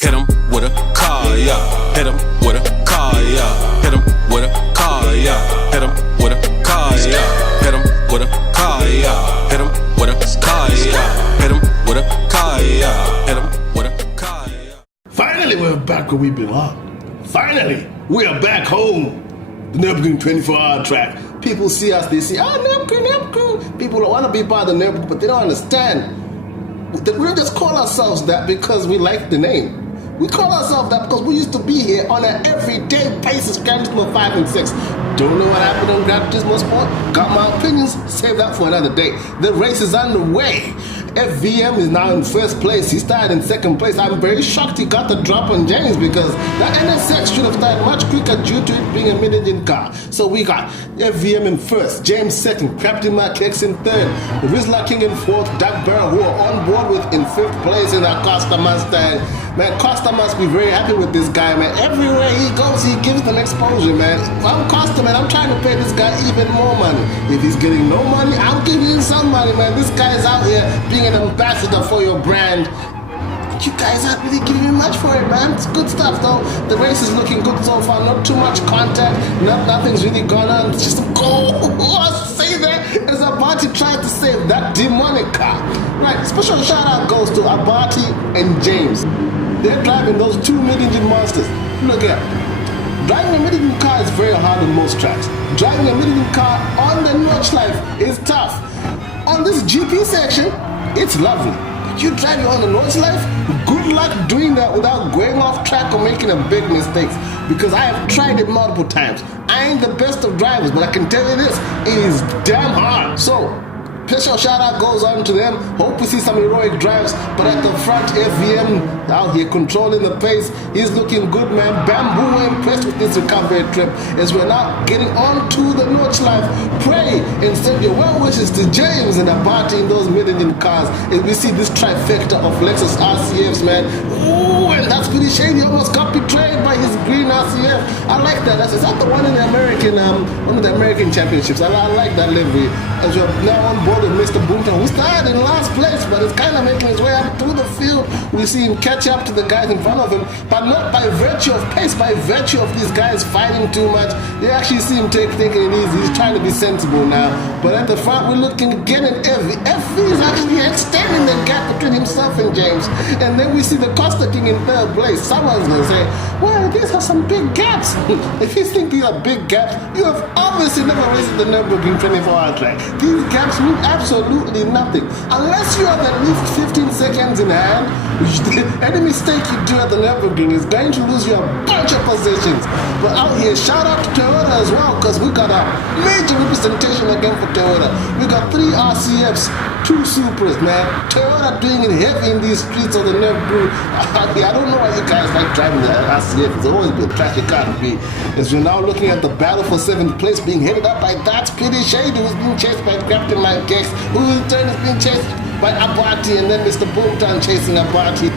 Hit him with a car, yeah. Hit him with a car, yeah. Hit him with a car, yeah. Hit him with a car, yeah. Hit him with a car, yeah. Hit him with a car, yeah. Hit him with a car, yeah. Hit him with a car, yeah. Finally, we're back where we belong. Finally, we are back home. The Nurb 24-hour track. People see us, they say, Nurb Crew. People don't want to be part of the Nurb, but they don't understand. We don't just call ourselves that because we like the name. We call ourselves that because we used to be here on an everyday basis, Gran Turismo 5 and 6. Don't know what happened on Gran Turismo Sport? Got my opinions, save that for another day. The race is underway. FVM is now in first place. He started in second place. I'm very shocked he got the drop on James because that NSX should have started much quicker due to it being a mid-engine car. So we got FVM in first, James second, Captain Mark X in third, Rizla King in fourth, Doug Barrow, who are on board with in fifth place in our Costa Mustang. Man, Costa must be very happy with this guy, man. Everywhere he goes, he gives them exposure, man. If I'm Costa, man, I'm trying to pay this guy even more money. If he's getting no money, I'm giving him some money, man. This guy's out here being an ambassador for your brand. You guys aren't really giving me much for it, man. It's good stuff, though. The race is looking good so far. Not too much contact. Nothing's really gone on. It's just a goal. I say that as Abati tried to save that demonic car. Right, special shout out goes to Abati and James. They're driving those two mid-engine monsters. Look at it. Driving a mid-engine car is very hard on most tracks. Driving a mid-engine car on the Nordschleife is tough. On this GP section, it's lovely. You drive it on the Nordschleife, good luck doing that without going off track or making a big mistakes. Because I have tried it multiple times. I ain't the best of drivers, but I can tell you this, it is damn hard. So, special shout out goes on to them. Hope we see some heroic drives, but at the front, FVM out here controlling the pace. He's looking good, man. Bamboo impressed with this recovery trip as we're now getting on to the Nordschleife. Pray and send your well wishes to James and Abati in those mid-engine cars as we see this trifecta of Lexus RCFs, man. Ooh, and that's pretty shady. He almost got betrayed by his green RCF. I like that. Is that the one in the American, one of the American championships? I like that livery. As we're now on board with Mr. Boomtown, who started in last place, but is kind of making his way up through the field. We see him catch up to the guys in front of him, but not by virtue of pace, by virtue of these guys fighting too much. They actually see him taking it easy. He's trying to be sensible now. But at the front, we're looking again at Evie. Evie is actually extending the gap between himself and James. And then we see the Costa King in third place. Someone's going to say, well, these are some big gaps. If you think these are big gaps, you have obviously never raced the Nürburgring 24-hour track. These gaps mean absolutely nothing. Unless you have at least 15 seconds in hand, which any mistake you do at the Nürburgring is going to lose you a bunch of positions. But out here, shout out to Toyota as well, because we got a major representation again for Toyota. We got 3 RCFs, 2 Supras, man. Toyota doing it heavy in these streets of the Nürburgring. I don't know why you guys like driving the RCF. It's always been a trashy car to be. As we're now looking at the battle for 7th place being headed up by That's Pretty Shady, who's being chased by Captain Mike X, who in turn is being chased by Abati, and then Mr. Boomtown chasing Abati.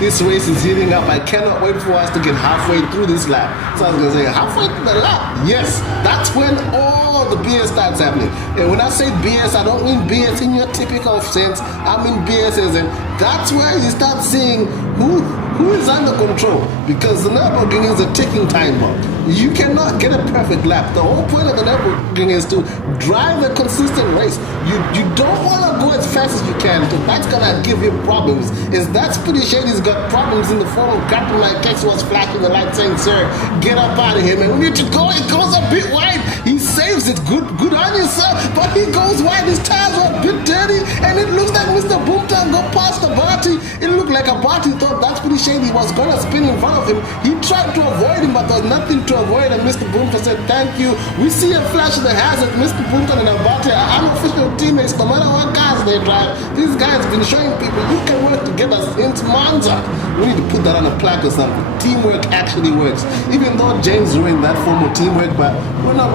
This race is heating up. I cannot wait for us to get halfway through this lap. So I was going to say, halfway through the lap? Yes, that's when all the BS starts happening. And when I say BS, I don't mean BS in your typical sense. I mean BS as in, that's where you start seeing who is under control. Because the Nürburgring is a ticking time bomb. You cannot get a perfect lap. The whole point of the Nürburgring is to drive a consistent race. You don't want to go as fast as you can, because that's going to give you problems. Is That's Pretty Shady's got problems in the form of Captain Mike X was flashing the light saying, sir, get up out of here, man. We need to go. It goes a bit wide. He saves it. Good on you, sir. But he goes wide. His tires are a bit dirty, and it looks like Mr. Boomtown got past Abati. It looked like Abati thought That's Pretty Shady was going to spin in front of him. He tried to avoid him, but there was nothing to avoid, and Mr. Boomtown said, thank you. We see a flash of the hazard. Mr. Boomtown and Abati are unofficial teammates, no matter what cars they drive. These guys have been showing people you can work together since Monza. We need to put that on a plaque or something. Teamwork actually works. Even though James ruined that form of teamwork, but we're not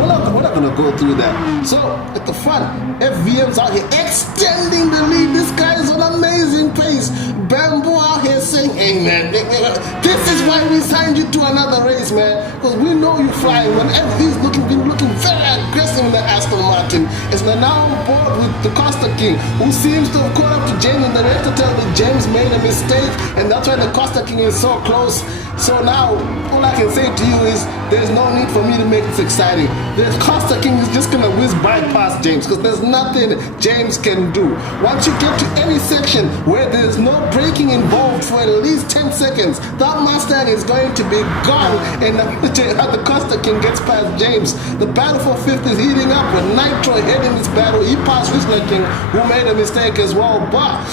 going to go through that. So, at the front, FVM's out here extending the lead. This guy is on amazing pace. Bamboo out here saying, hey man, this is is why we signed you to another race, man. Because we know you flying. When FV's been looking very aggressive in the Aston Martin. Is now on board with the Costa King, who seems to have caught up to James, and the rest to tell that James made a mistake, and that's why the Costa King is so close. So now, all I can say to you is, there's no need for me to make this exciting. The Costa King is just gonna whiz by past James, because there's nothing James can do. Once you get to any section where there's no braking involved for at least 10 seconds, that Mustang is going to be gone, and the Costa King gets past James. The battle for 5th is heating up with Nitro heading this battle. He passed Whistler King, who made a mistake as well, but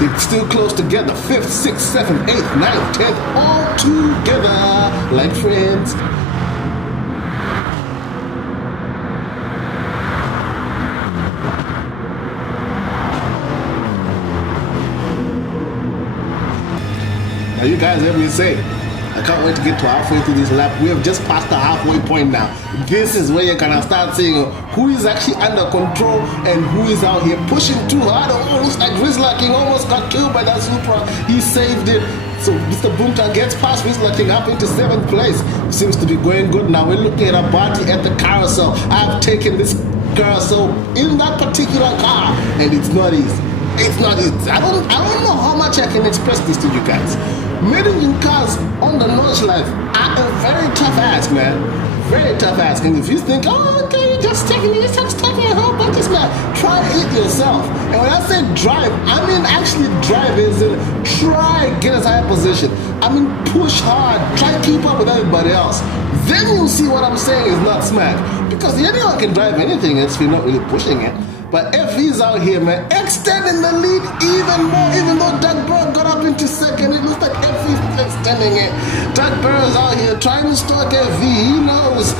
they're still close together. 5th, 6th, 7th, 8th, 9th, 10th, all together like friends. Now you guys heard me say, I can't wait to get to halfway through this lap. We have just passed the halfway point now. This is where you're gonna start seeing who is actually under control and who is out here pushing too hard. Oh, looks like Whistler King almost got killed by that Supra. He saved it. So Mr. Boomtown gets past Whistler King up into 7th place. Seems to be going good now. We're looking at a party at the carousel. I've taken this carousel in that particular car, and it's not easy. It's not easy. I don't know how much I can express this to you guys. Mid-engine cars on the notch life are a very tough ask, man. Very tough ask. And if you think, oh, okay, you're just taking a whole bunch of smack, try it yourself. And when I say drive, I mean actually drive as in try get as high a position. I mean push hard, try to keep up with everybody else. Then you'll see what I'm saying is not smack. Because anyone can drive anything if you're not really pushing it. But FV's out here, man, extending the lead even more. Even though Doug Burrow got up into 2nd, it looks like FV's extending it. Doug Burrow's out here trying to stalk FV. He knows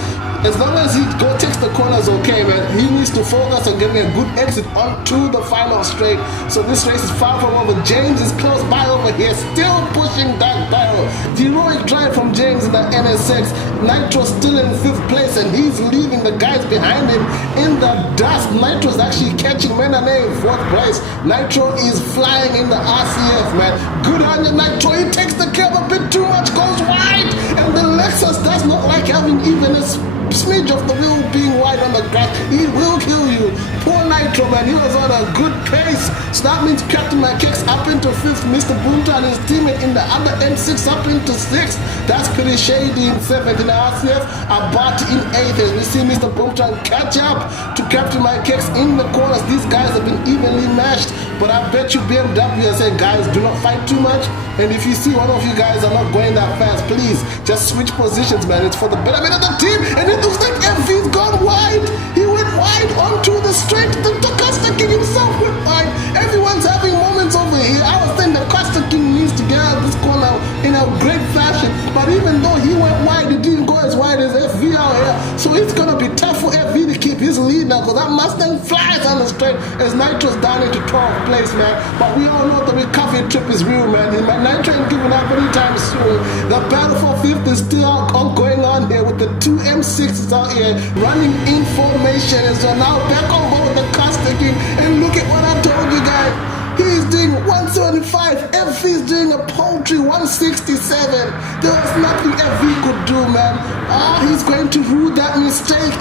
as long as he takes the corners okay, man, he needs to focus on getting a good exit onto the final straight. So this race is far from over. James is close by over here, still pushing Doug Burrow. The heroic drive from James in the NSX. Nitro still in 5th place, and he's leaving the guys behind him in the dust. Nitro's actually catching Menane in 4th place. Nitro is flying in the RCF, man. Good on you, Nitro. He takes the curve a bit too much, goes wide, and the Lexus does not like having even a smidge of the wheel being wide on the grass. He will kill you. Poor Nitro, man. He was on a good pace. So that means Captain McKex up into 5th. Mr. Boomtown and his teammate in the other M6 up into 6th. That's pretty shady in 7th. In the RCF, Abati in 8th. As we see Mr. Boomtown catch up to Captain McKex in the corners. These guys have been evenly matched. But I bet you BMW has said, guys, do not fight too much. And if you see one of you guys are not going that fast, please just switch positions, man. It's for the betterment of the team. And it looks like FV's gone wide. He went wide onto the straight. The Costa King himself went wide. Everyone's having moments over here. I was saying the Costa King needs to get out of this corner in a great fashion. But even though he went wide, he didn't go as wide as FV out here. So it's going to be tough for FV to keep his lead now, because that Mustang flies on the straight as Nitro's down into 12th place, man. But we all know the recovery trip is real, man. Nitro ain't giving up anytime soon. The battle for 5th is still all going on here with the 2 M6s out here running in formation. And so now back on board with the Costa King. And look at what I told you guys. He's doing 175. FV is doing a paltry 167. There was nothing FV could do, man. He's going to rue that mistake.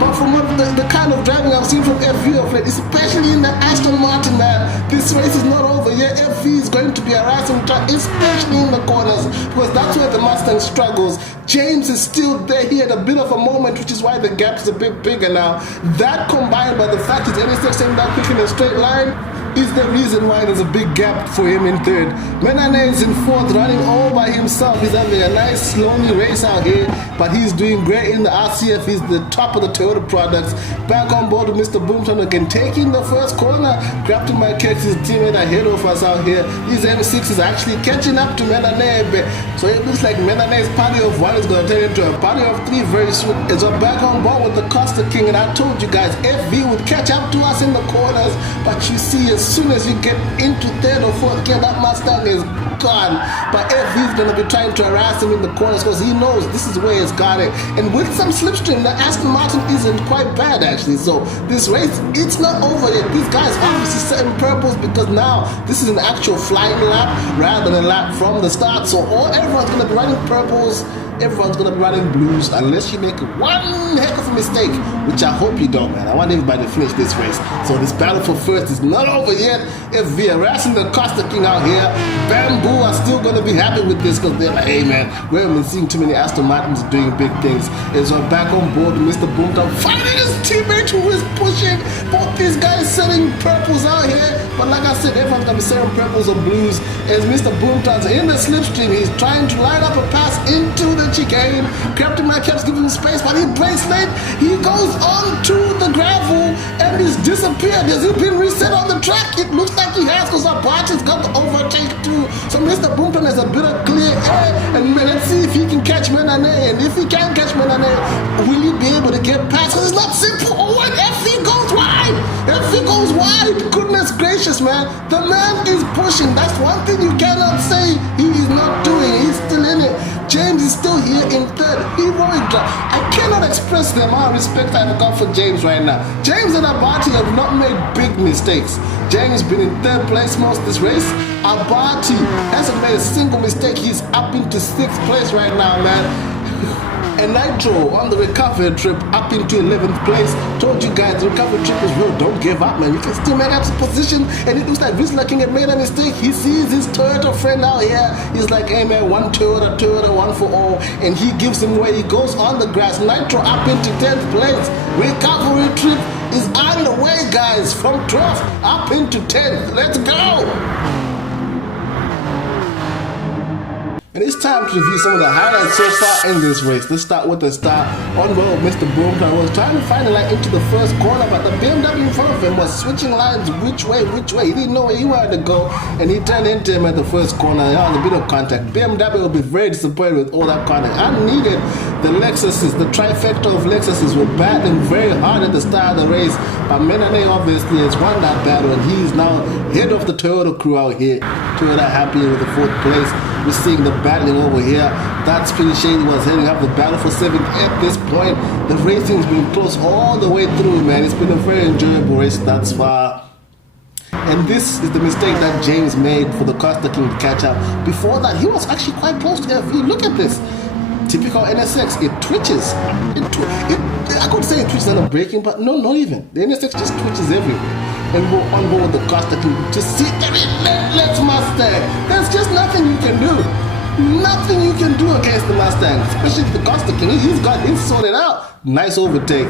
But from the kind of driving I've seen from FV of late, especially in the Aston Martin, man, this race is not over yet. FV is going to be harassing track, especially in the corners, because that's where the Mustang struggles. James is still there. He had a bit of a moment, which is why the gap is a bit bigger now. That combined by the fact that NSX ain't that quick in a straight line is the reason why there's a big gap for him in 3rd. Menane is in 4th, running all by himself. He's having a nice, lonely race out here, but he's doing great in the RCF. He's the top of the Toyota products. Back on board with Mr. Boomtown again, taking the first corner. Captain McKex, his teammate ahead of us out here. These M6 is actually catching up to Menane. So it looks like Menane's party of 1 is going to turn into a party of 3 very soon. As we're back on board with the Costa King, and I told you guys, FV would catch up to us in the corners, but you see, as soon as you get into third or fourth gear, that Mustang is gone. But FV's gonna be trying to harass him in the corners because he knows this is where it's got it. And with some slipstream, the Aston Martin isn't quite bad actually. So this race, it's not over yet. These guys obviously setting purples because now this is an actual flying lap rather than a lap from the start. So everyone's gonna be running purples. Everyone's gonna be running blues unless you make one heck of a mistake, which I hope you don't, man. I want everybody to finish this race. So this battle for first is not over yet. FV harassing the Costa King out here. Bamboo are still gonna be happy with this because they're like, hey man, we haven't been seeing too many Aston Martins doing big things. And so back on board, Mr. Boomtown finding his teammate who is pushing. Both these guys setting purples out here. But like I said, everyone's gonna be setting purples or blues. As Mr. Boomtown's in the slipstream, he's trying to line up a pass into the chicane. Captain Mike keeps giving him space, but he breaks late. He goes on to the gravel and he's disappeared. Has he been reset on the track? It looks like he has because Abachi's got the overtake too. So Mr. Boomton has a bit of clear air and let's see if he can catch Menane. And if he can catch Menane, will he be able to get past? Because it's not simple. Oh, and FV goes wide. FV goes wide. Goodness gracious, man. The man is pushing. That's one thing you cannot say he is not doing. He's still in it. James is still here in third. Heroic drive. I cannot express the amount of respect I've got for James right now. James and Abati have not made big mistakes. James has been in third place most of this race. Abati hasn't made a single mistake. He's up into 6th place right now, man. And Nitro on the recovery trip up into 11th place. Told you guys the recovery trip is real. Don't give up, man. You can still make up some position. And it looks like Vizsla King had made a mistake. He sees his Toyota friend out here. He's like, hey man, one Toyota, one for all. And he gives him away. He goes on the grass. Nitro up into 10th place. Recovery trip is on the way, guys. From 12th up into 10th. Let's go. And it's time to review some of the highlights so far in this race. Let's start with the start. On road, Mr. Boomtown was trying to find a line into the first corner, but the BMW in front of him was switching lines which way. He didn't know where he wanted to go, and he turned into him at the first corner. There was a bit of contact. BMW will be very disappointed with all that contact. I needed the Lexuses, the trifecta of Lexuses were battling very hard at the start of the race, but Menane obviously has won that battle, and he's now head of the Toyota crew out here. Toyota happy with the 4th place. We're seeing the battling over here. That's pretty shady. Was heading up the battle for 7th at this point. The racing's been close all the way through, man. It's been a very enjoyable race thus far. And this is the mistake that James made for the Costa King to catch up. Before that, he was actually quite close to FV. Look at this. Typical NSX, it twitches. I could say it twitches under braking, but no, not even. The NSX just twitches everywhere. And we're on board with the Costa King to see the relentless Mustang. There's just nothing you can do. Nothing you can do against the Mustang, especially the Costa King. He's got his sorted out. Nice overtake.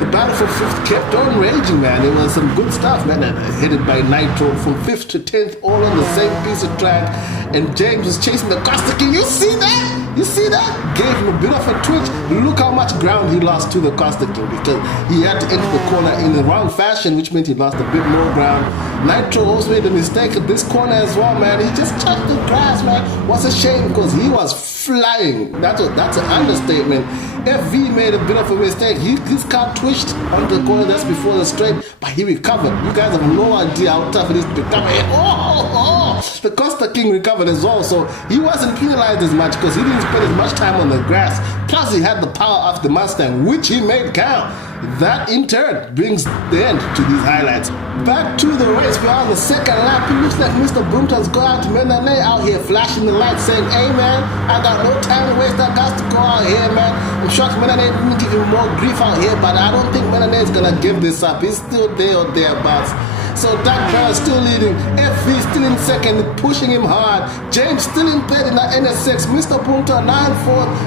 The battle for 5th kept on raging, man. There was some good stuff, man. Headed by Nitro from 5th to 10th, all on the same piece of track. And James was chasing the Costa King. You see that? You see that? Gave him a bit of a twitch. Look how much ground he lost to the Costa King because he had to enter the corner in the wrong fashion, which meant he lost a bit more ground. Nitro also made a mistake at this corner as well, man. He just touched the grass, man. What's a shame because he was flying. That's an understatement. FV made a bit of a mistake. His car twitched on the corner just before the straight, but he recovered. You guys have no idea how tough it is to recover. The Costa King recovered as well, so he wasn't penalized as much because he didn't spend as much time on the grass. Plus, he had the power of the Mustang, which he made count. That in turn brings the end to these highlights. Back to the race, we're on the second lap. It looks like Mr. Boomtown's going out to Menane out here flashing the lights saying, hey man, I got no time to waste, I got to go out here, man. I'm shocked Menane didn't give him more grief out here, but I don't think Menane is gonna give this up. He's still there or thereabouts. So Doug Brown still leading, FV still in second, pushing him hard. James still in third in the NSX, Mr. Punta 9th,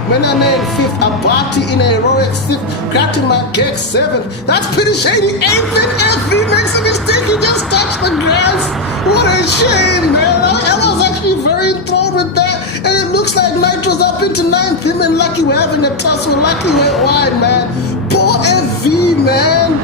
Menane in 5th, Abati in a heroic 6th, Gratiman Cake 7th. That's pretty shady. 8th and FV makes a mistake, he just touched the grass. What a shame, man. I was actually very enthralled with that. And it looks like Nitro's up into 9th. Him and Lucky were having a tussle. Lucky went wide, man. Poor FV, man.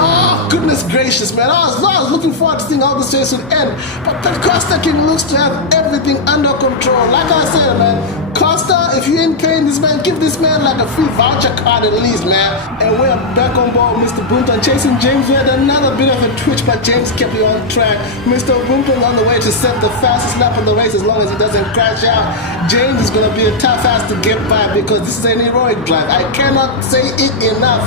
Oh, goodness gracious, man. I was looking forward to seeing how this race would end. But the Costa King looks to have everything under control. Like I said, man, Costa, if you ain't paying this man, give this man got like a free voucher card at least, man. And we're back on board, Mr. Boomtown chasing James. We had another bit of a twitch, but James kept it on track. Mr. Boomtown on the way to set the fastest lap of the race as long as he doesn't crash out. James is gonna be a tough ass to get by because this is an heroic drive. I cannot say it enough.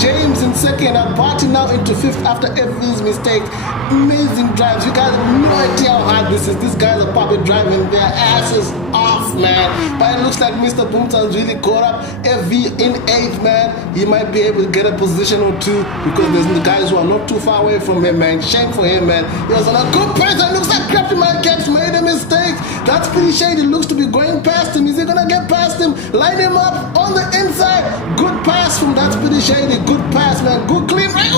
James in second, Abati now into fifth after every mistake. Amazing drives. You guys have no idea how hard this is. These guys are probably driving their asses off, man. But it looks like Mr. Boomtown's really caught up. FV in eighth, man. He might be able to get a position or two because there's the guys who are not too far away from him, man. Shame for him, man. He was on a good pace and looks like Captain Mike Caps made a mistake. That's pretty shady. Looks to be going past him. Is he gonna get past him? Line him up on the inside. Good pass from That's Pretty Shady. Good pass, man. Good clean right.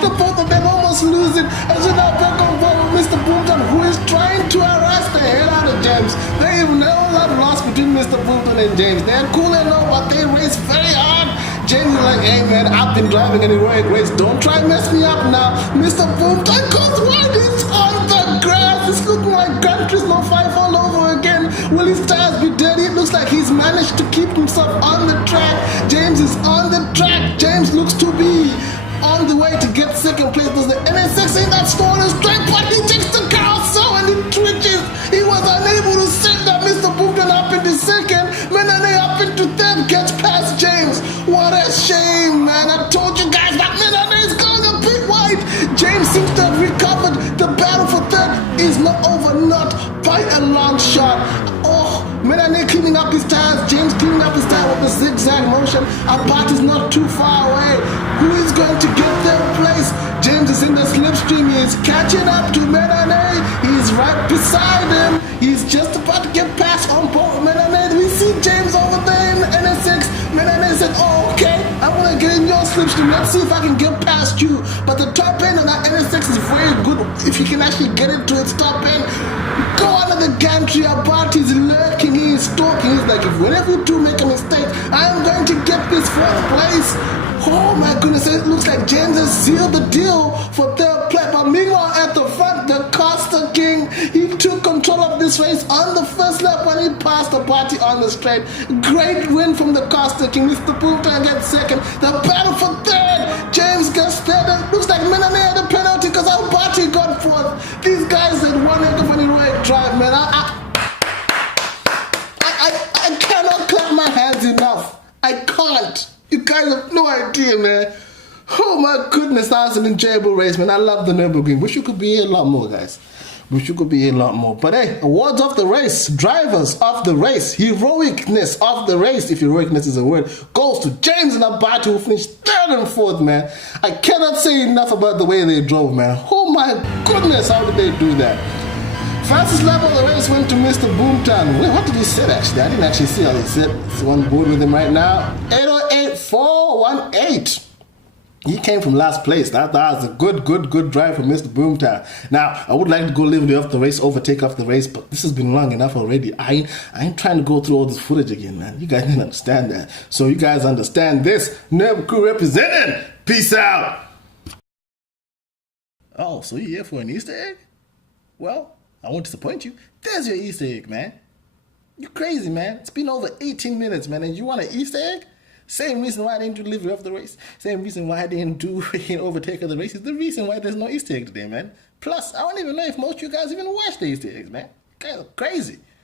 The both of them almost lose it. As you now back on board with Mr. Boomtown, who is trying to harass the hell out of James. They have no love lost between Mr. Boomtown and James. They're cool and all, but they race very hard. James is like, hey man, I've been driving an heroic race. Don't try and mess me up now. Mr. Boomtown goes wide. He's on the grass. It's looking like country's no 5 all over again. Will his tires be dirty? It looks like he's managed to keep himself on the track. James is on the track. James looks to be on the way to get second place. There's the NS6 in that stolen straight, but he takes the carousel and he twitches. He was unable to save that Mr. Boomtown up into second. Menane up into third, gets past James. What a shame, man. I told you guys that Menane is going a bit wide. James seems to have recovered. The battle for third is not over, not by a long shot. Oh, Menane cleaning up his tires. James cleaning up his tires with the zigzag motion. Abati is not too far away. Who is going to get third place? James is in the slipstream. He is catching up to Menane. He's right beside him. He's just about to get past on board Menane. We see James over there in the NS6. Menane said, oh, okay, I'm going to get in your slipstream. Let's see if I can get past you. But the top end of that NS6 is very good if you can actually get it to its top end. Go out of the gantry. Abati is lurking. He is stalking. He's like, if whenever you do make a mistake, I'm going to get this fourth place. Oh my goodness, it looks like James has sealed the deal for third place. But meanwhile, at the front, the Costa King, he took control of this race on the first lap when he passed the party on the straight. Great win from the Costa King. Mr. Boomtown gets second. The battle for third. James gets third. It looks like Menane had a penalty because Albati got fourth. These guys had one heck of an heroic drive, man. I cannot clap my hands enough. I can't. You guys have no idea, man. Oh my goodness, that was an enjoyable race, man. I love the Nurburgring. Wish you could be here a lot more, guys. Wish you could be here a lot more. But hey, awards of the race, drivers of the race, heroicness of the race, if heroicness is a word, goes to James and Abati, who finished third and fourth, man. I cannot say enough about the way they drove, man. Oh my goodness, how did they do that? Fastest lap of the race went to Mr. Boomtown. Wait, what did he say actually? I didn't actually see how he said. It's on board with him right now. 808.418. He came from last place. That was a good drive from Mr. Boomtown. Now, I would like to go live off the race, overtake off the race, but this has been long enough already. I ain't trying to go through all this footage again, man. You guys didn't understand that. So you guys understand this. Nurb crew representing. Peace out. Oh, so you're here for an Easter egg? Well, I won't disappoint you. There's your Easter egg, man. You're crazy, man. It's been over 18 minutes, man, and you want an Easter egg? Same reason why I didn't do delivery of the race. Same reason why I didn't do overtake of the race is the reason why there's no Easter egg today, man. Plus, I don't even know if most of you guys even watch the Easter eggs, man. You guys are crazy.